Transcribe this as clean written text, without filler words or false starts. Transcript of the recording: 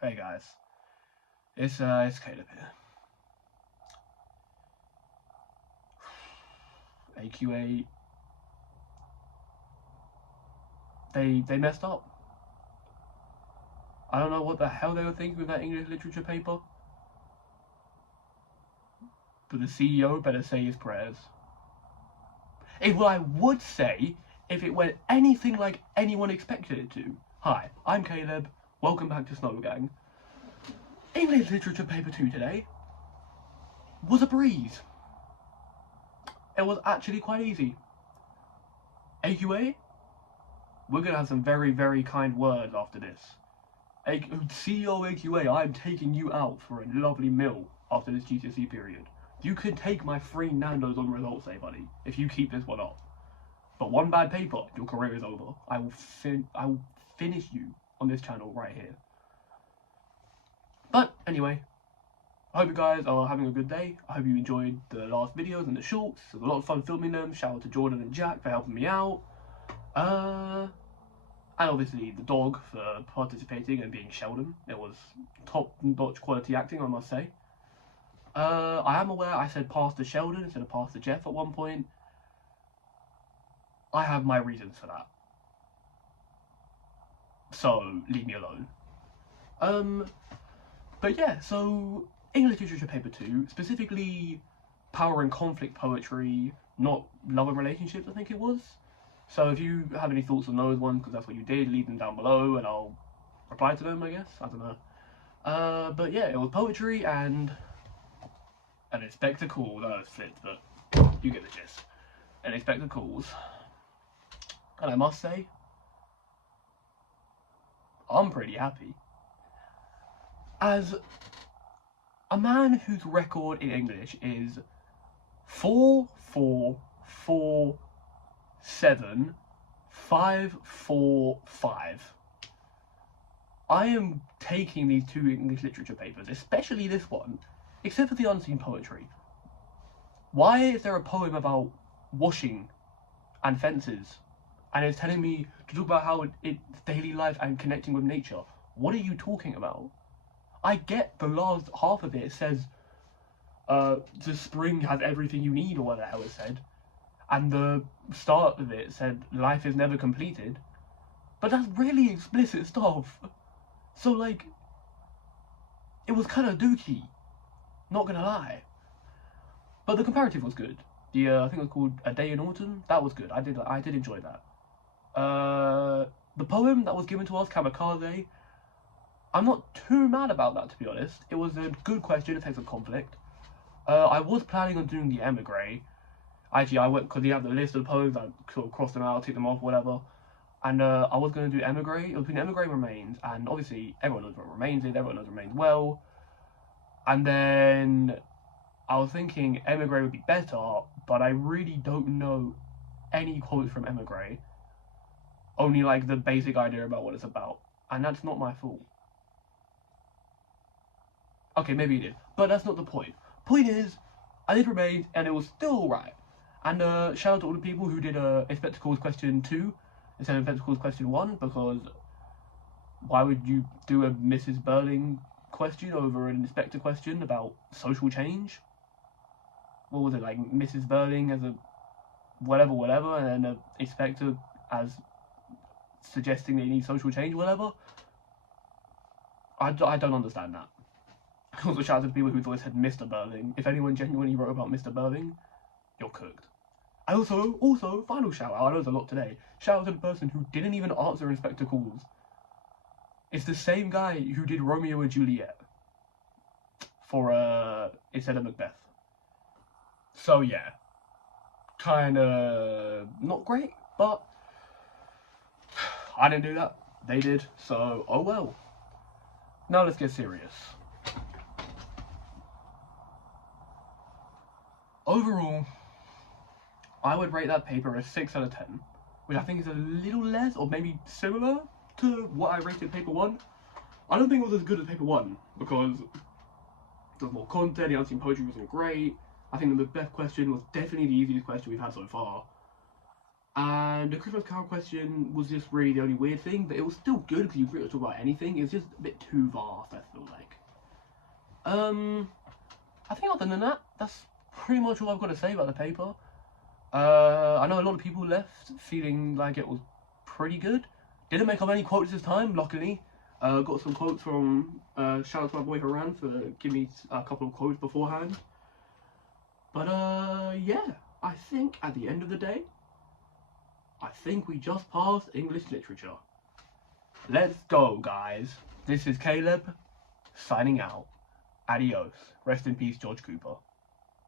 Hey guys, it's Caleb here. AQA, they messed up. I don't know what the hell they were thinking with that English literature paper, but the CEO better say his prayers. What I would say if it went anything like anyone expected it to. Hi, I'm Caleb. Welcome back to Snowgang. English literature paper 2 today was a breeze. It was actually quite easy. AQA, we're gonna have some very, very kind words after this. CEO AQA, I'm taking you out for a lovely meal after this GCSE period. You could take my free Nando's on results day, buddy, if you keep this one up. But one bad paper, your career is over. I will finish you on this channel right here. But anyway, I hope you guys are having a good day. I hope you enjoyed the last videos and the shorts. It was a lot of fun filming them. Shout out to Jordan and Jack for helping me out. And obviously the dog for participating and being Sheldon. It was top-notch quality acting, I must say. I am aware I said Pastor Sheldon instead of Pastor Jeff at one point. I have my reasons for that. So, leave me alone. But yeah, so English Literature Paper 2, specifically power and conflict poetry, not love and relationships, I think it was. So if you have any thoughts on those ones, because that's what you did, leave them down below and I'll reply to them, I guess. I don't know. But yeah, it was poetry and an spectacle. That was flipped, but you get the gist. And spectacles. And I must say, I'm pretty happy. As a man whose record in English is 4,4,4,7,5,4,5. I am taking these two English literature papers, especially this one, except for the unseen poetry. Why is there a poem about washing and fences? And it's telling me to talk about how it's daily life and connecting with nature. What are you talking about? I get the last half of it says the spring has everything you need, or what the hell it said. And the start of it said life is never completed. But that's really explicit stuff. So like, it was kind of dookie. Not gonna lie. But the comparative was good. The I think it was called A Day in Autumn. That was good. I did enjoy that. The poem that was given to us, Kamikaze, I'm not too mad about that, to be honest. It was a good question, effects of conflict. I was planning on doing the emigre. Actually, I went, because you have the list of the poems, I sort of crossed them out, ticked them off, whatever. And I was going to do emigre. It was between emigre and remains, and obviously everyone knows what remains is, everyone knows remains well. And then I was thinking emigre would be better, but I really don't know any quotes from emigre. Only like the basic idea about what it's about. And that's not my fault. Okay, maybe it is, but that's not the point. Point is, I did remains, and it was still alright. And shout out to all the people who did a Spectacles question 2 instead of Spectacles question 1, because why would you do a Mrs. Burling question over an Inspector question about social change? What was it, like Mrs. Burling as a whatever, and then an Inspector as suggesting they need social change, whatever? I don't understand that. Also, shout out to the people who thought it said Mr. Burling. If anyone genuinely wrote about Mr. Burling, you're cooked. I also, final shout out, I know there's a lot today. Shout out to the person who didn't even answer Inspector calls. It's the same guy who did Romeo and Juliet for instead of Macbeth. So yeah, kinda not great, but I didn't do that. They did, so oh well. Now let's get serious. Overall, I would rate that paper a 6 out of 10, which I think is a little less, or maybe similar to what I rated paper 1. I don't think it was as good as paper 1, because there's more content, the unseen poetry wasn't great. I think the Macbeth question was definitely the easiest question we've had so far. And the Christmas Carol question was just really the only weird thing, but it was still good because you could really talk about anything. It was just a bit too vast, I feel like. I think other than that, that's pretty much all I've got to say about the paper. I know a lot of people left feeling like it was pretty good. Didn't make up any quotes this time, luckily. Got some quotes from, shout out to my boy Haran for giving me a couple of quotes beforehand. But yeah, I think at the end of the day, I think we just passed English literature. Let's go, guys. This is Caleb, signing out. Adios. Rest in peace, George Cooper.